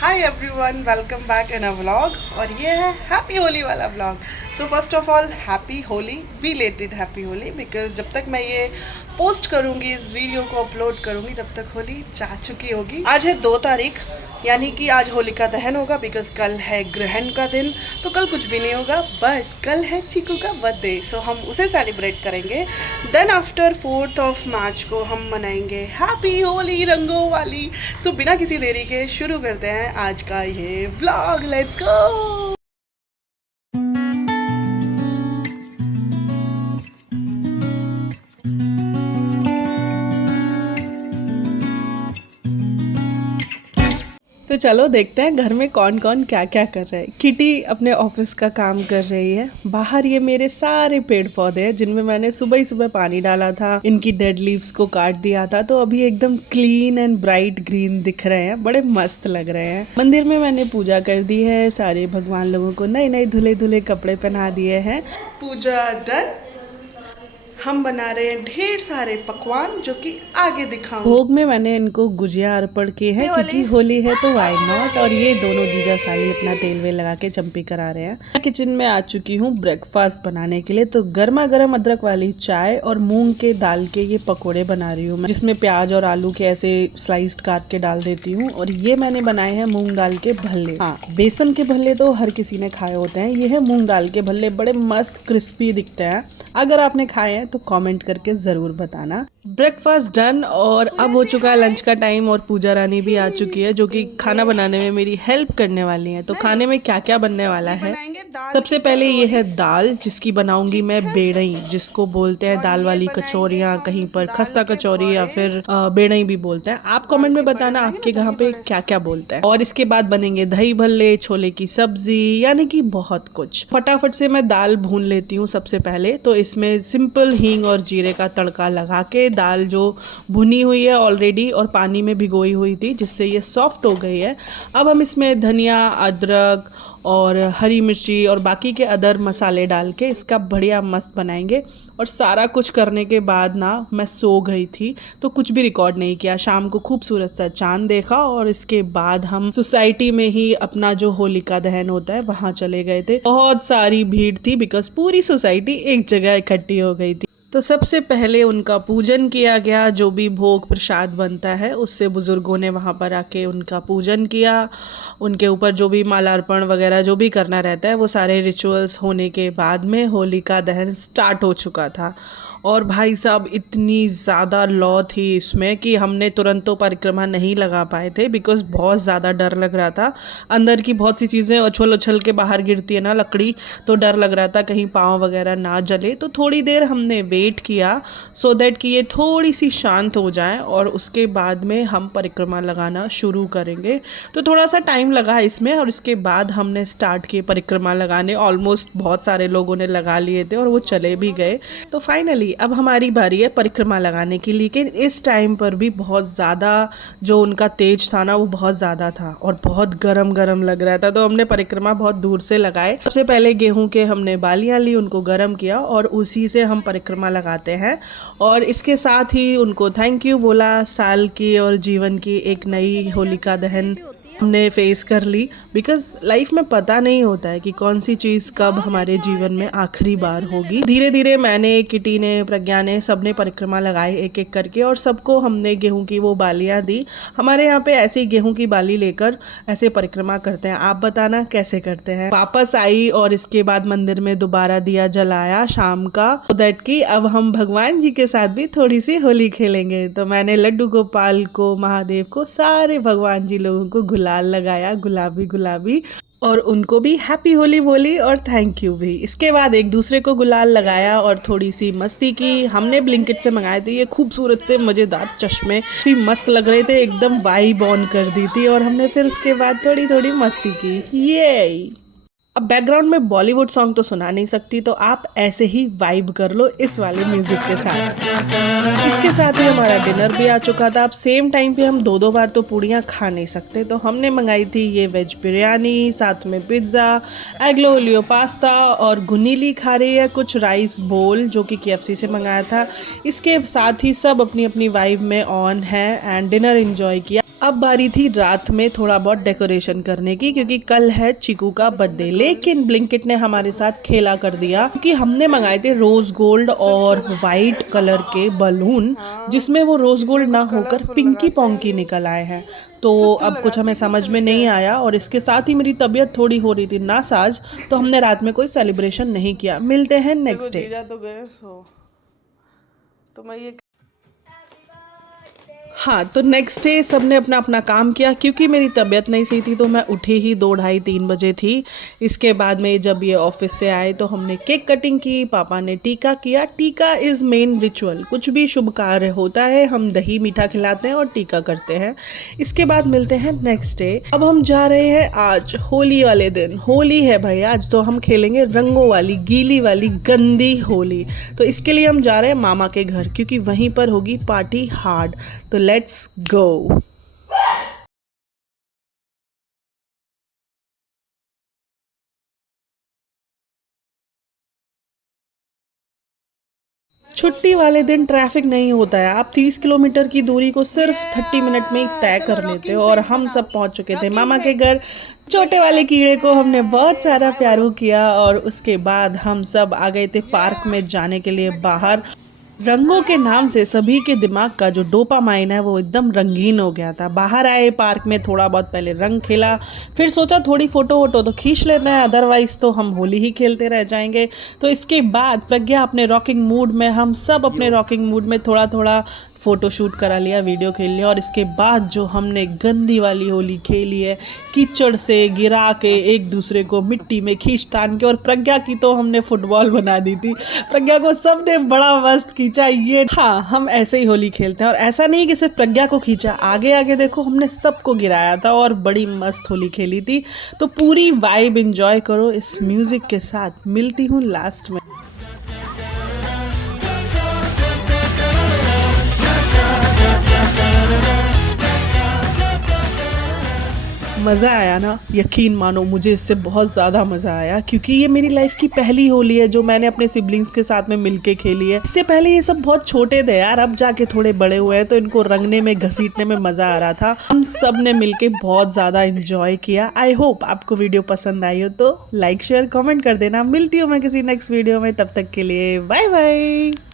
Hi everyone, welcome back in a vlog. और ये है हैप्पी होली वाला vlog. So first of all happy Holi, belated happy Holi, because जब तक मैं ये पोस्ट करूँगी, इस वीडियो को अपलोड करूँगी, तब तक होली जा चुकी होगी। आज है 2 तारीख, यानी कि आज होलिका दहन होगा, बिकॉज कल है ग्रहण का दिन, तो कल कुछ भी नहीं होगा। बट कल है चीकू का बर्थडे, सो हम उसे सेलिब्रेट करेंगे। देन आफ्टर 4 मार्च को हम मनाएंगे हैप्पी होली रंगों वाली। सो बिना किसी देरी के शुरू करते हैं आज का ये व्लॉग। Let's go. तो चलो देखते हैं घर में कौन कौन क्या क्या कर रहा है। किटी अपने ऑफिस का काम कर रही है। बाहर ये मेरे सारे पेड़ पौधे हैं जिनमें मैंने सुबह ही सुबह पानी डाला था, इनकी डेड लीव्स को काट दिया था, तो अभी एकदम क्लीन एंड ब्राइट ग्रीन दिख रहे हैं, बड़े मस्त लग रहे हैं। मंदिर में मैंने पूजा कर दी है, सारे भगवान लोगों को नए नए धुले धुले कपड़े पहना दिए हैं। पूजा डन। हम बना रहे हैं ढेर सारे पकवान जो कि आगे दिखाऊं। भोग में मैंने इनको गुजिया अर्पण की है क्योंकि होली है तो व्हाई नॉट। और ये दोनों जीजा साली अपना तेल वेल लगा के चंपी करा रहे हैं। किचन में आ चुकी हूँ ब्रेकफास्ट बनाने के लिए। तो गर्मा गर्म अदरक वाली चाय और मूंग के दाल के ये पकोड़े बना रही हूँ मैं, जिसमें प्याज और आलू के ऐसे स्लाइस्ड काट के डाल देती हूँ। और ये मैंने बनाए हैं मूंग दाल के भल्ले। हाँ, बेसन के भल्ले तो हर किसी ने खाए होते हैं, ये है मूंग दाल के भल्ले, बड़े मस्त क्रिस्पी दिखते हैं। अगर आपने खाए हैं तो कमेंट करके जरूर बताना। ब्रेकफास्ट डन और अब हो चुका है लंच का टाइम और पूजा रानी भी आ चुकी है जो कि खाना बनाने में मेरी हेल्प करने वाली है। तो खाने में क्या क्या बनने वाला है, सबसे पहले ये है दाल, जिसकी बनाऊंगी मैं बेड़ई, जिसको बोलते हैं दाल वाली कचौरियाँ, कहीं पर खस्ता कचौरी या फिर बेड़ई भी बोलते हैं। आप कमेंट में बताना आपके यहाँ पे क्या क्या बोलते हैं। और इसके बाद बनेंगे दही भल्ले, छोले की सब्जी, यानी कि बहुत कुछ। फटाफट से मैं दाल भून लेती हूँ सबसे पहले। तो इसमें सिंपल हींग और जीरे का तड़का लगा के, दाल जो भुनी हुई है ऑलरेडी और पानी में भिगोई हुई थी जिससे ये सॉफ्ट हो गई है, अब हम इसमें धनिया, अदरक और हरी मिर्ची और बाकी के अदर मसाले डाल के इसका बढ़िया मस्त बनाएंगे। और सारा कुछ करने के बाद ना मैं सो गई थी तो कुछ भी रिकॉर्ड नहीं किया। शाम को खूबसूरत सा चांद देखा और इसके बाद हम सोसाइटी में ही अपना जो होलिका दहन होता है वहाँ चले गए थे। बहुत सारी भीड़ थी बिकॉज पूरी सोसाइटी एक जगह इकट्ठी हो गई थी। तो सबसे पहले उनका पूजन किया गया, जो भी भोग प्रसाद बनता है उससे बुज़ुर्गों ने वहाँ पर आके उनका पूजन किया। उनके ऊपर जो भी मालार्पण वगैरह जो भी करना रहता है वो सारे रिचुअल्स होने के बाद में होलिका दहन स्टार्ट हो चुका था। और भाई साहब इतनी ज़्यादा लौ थी इसमें कि हमने तुरंत तो परिक्रमा नहीं लगा पाए थे बिकॉज बहुत ज़्यादा डर लग रहा था। अंदर की बहुत सी चीज़ें उछल उछल के बाहर गिरती है ना लकड़ी, तो डर लग रहा था कहीं पाँव वगैरह ना जले। तो थोड़ी देर हमने वेट किया सो दैट कि ये थोड़ी सी शांत हो जाए और उसके बाद में हम परिक्रमा लगाना शुरू करेंगे। तो थोड़ा सा टाइम लगा इसमें और इसके बाद हमने स्टार्ट किए परिक्रमा लगाने। ऑलमोस्ट बहुत सारे लोगों ने लगा लिए थे और वो चले भी गए। तो फाइनली अब हमारी बारी है परिक्रमा लगाने की। लेकिन इस टाइम पर भी बहुत ज़्यादा जो उनका तेज था ना वो बहुत ज़्यादा था और बहुत गरम गरम लग रहा था। तो हमने परिक्रमा बहुत दूर से लगाए। सबसे पहले गेहूं के हमने बालियां ली, उनको गर्म किया और उसी से हम परिक्रमा लगाते हैं। और इसके साथ ही उनको थैंक यू बोला, साल की और जीवन की एक नई होलिका दहन हमने फेस कर ली। बिकॉज लाइफ में पता नहीं होता है कि कौन सी चीज़ कब हमारे जीवन में आखिरी बार होगी। धीरे धीरे मैंने, किटी ने, प्रज्ञा ने, सबने परिक्रमा लगाई एक एक करके और सबको हमने गेहूं की वो बालियां दी। हमारे यहाँ पे ऐसी गेहूं की बाली लेकर ऐसे परिक्रमा करते हैं। आप बताना कैसे करते हैं। वापस आई और इसके बाद मंदिर में दोबारा दिया जलाया शाम का, so दैट कि अब हम भगवान जी के साथ भी थोड़ी सी होली खेलेंगे। तो मैंने लड्डू गोपाल को, महादेव को, सारे भगवान जी लोगों को गुलाल लगाया, गुलाबी गुलाबी, और उनको भी हैप्पी होली बोली और थैंक यू भी। इसके बाद एक दूसरे को गुलाल लगाया और थोड़ी सी मस्ती की। हमने ब्लिंकिट से मंगाए थे ये खूबसूरत से मज़ेदार चश्मे, भी मस्त लग रहे थे, एकदम वाइब ऑन कर दी थी। और हमने फिर उसके बाद थोड़ी थोड़ी मस्ती की। ये अब बैकग्राउंड में बॉलीवुड सॉन्ग तो सुना नहीं सकती, तो आप ऐसे ही वाइब कर लो इस वाले म्यूजिक के साथ। इसके साथ ही हमारा डिनर भी आ चुका था। अब सेम टाइम पे हम दो बार तो पूड़ियाँ खा नहीं सकते, तो हमने मंगाई थी ये वेज बिरयानी, साथ में पिज्ज़ा, एग्लो ओलियो पास्ता और गुनीली खा रही है कुछ राइस बोल जो कि KFC से मंगाया था। इसके साथ ही सब अपनी अपनी वाइब में ऑन है एंड डिनर एंजॉय किया। अब बारी थी रात में थोड़ा बहुत डेकोरेशन करने की, क्योंकि कल है चीकू का बर्थडे। लेकिन ब्लिंकिट ने हमारे साथ खेला कर दिया, क्योंकि हमने मंगाए थे रोज गोल्ड और वाइट कलर के बलून, जिसमें वो रोज गोल्ड ना होकर पिंकी पोंकी निकल आए हैं। तो अब कुछ हमें समझ में नहीं आया, और इसके साथ ही मेरी तबीयत थोड़ी हो रही थी नासाज, तो हमने रात में कोई सेलिब्रेशन नहीं किया। मिलते हैं नेक्स्ट डे। तो गए सो तो मैं ये हाँ, तो नेक्स्ट डे सब ने अपना अपना काम किया, क्योंकि मेरी तबीयत नहीं सही थी तो मैं उठी ही 2 ढाई 3 बजे थी। इसके बाद में जब ये ऑफिस से आए तो हमने केक कटिंग की, पापा ने टीका किया। टीका इज़ मेन रिचुअल, कुछ भी शुभ कार्य होता है हम दही मीठा खिलाते हैं और टीका करते हैं। इसके बाद मिलते हैं नेक्स्ट डे। अब हम जा रहे हैं आज होली वाले दिन। होली है भाई आज, तो हम खेलेंगे रंगों वाली गीली वाली गंदी होली। तो इसके लिए हम जा रहे हैं मामा के घर, क्योंकि वहीं पर होगी पार्टी हार्ड। तो लेट्स गो। छुट्टी वाले दिन ट्रैफिक नहीं होता है। आप 30 किलोमीटर की दूरी को सिर्फ 30 मिनट में ही तय कर लेते हो। और हम सब पहुंच चुके थे मामा के घर। छोटे वाले कीड़े को हमने बहुत सारा प्यारू किया, और उसके बाद हम सब आ गए थे पार्क में जाने के लिए बाहर। रंगों के नाम से सभी के दिमाग का जो डोपामाइन है वो एकदम रंगीन हो गया था। बाहर आए पार्क में, थोड़ा बहुत पहले रंग खेला, फिर सोचा थोड़ी फोटो वोटो तो खींच लेते हैं, अदरवाइज तो हम होली ही खेलते रह जाएंगे। तो इसके बाद प्रज्ञा अपने रॉकिंग मूड में, हम सब अपने रॉकिंग मूड में थोड़ा थोड़ा फ़ोटो शूट करा लिया, वीडियो खेल लिया। और इसके बाद जो हमने गंदी वाली होली खेली है, कीचड़ से गिरा के एक दूसरे को मिट्टी में खींच तान के, और प्रज्ञा की तो हमने फुटबॉल बना दी थी। प्रज्ञा को सबने बड़ा मस्त खींचा। ये हाँ, हम ऐसे ही होली खेलते हैं। और ऐसा नहीं कि सिर्फ प्रज्ञा को खींचा, आगे आगे देखो हमने सबको गिराया था और बड़ी मस्त होली खेली थी। तो पूरी वाइब इंजॉय करो इस म्यूज़िक के साथ। मिलती हूँ लास्ट में। मज़ा आया ना, यकीन मानो मुझे इससे बहुत ज़्यादा मज़ा आया, क्योंकि ये मेरी लाइफ की पहली होली है जो मैंने अपने सिबलिंग्स के साथ में मिलके खेली है। इससे पहले ये सब बहुत छोटे थे यार, अब जाके थोड़े बड़े हुए हैं तो इनको रंगने में घसीटने में मज़ा आ रहा था। हम सब ने मिलके बहुत ज़्यादा इंजॉय किया। आई होप आपको वीडियो पसंद आई हो तो लाइक शेयर कमेंट कर देना। मिलती हूँ मैं किसी नेक्स्ट वीडियो में, तब तक के लिए बाय बाय।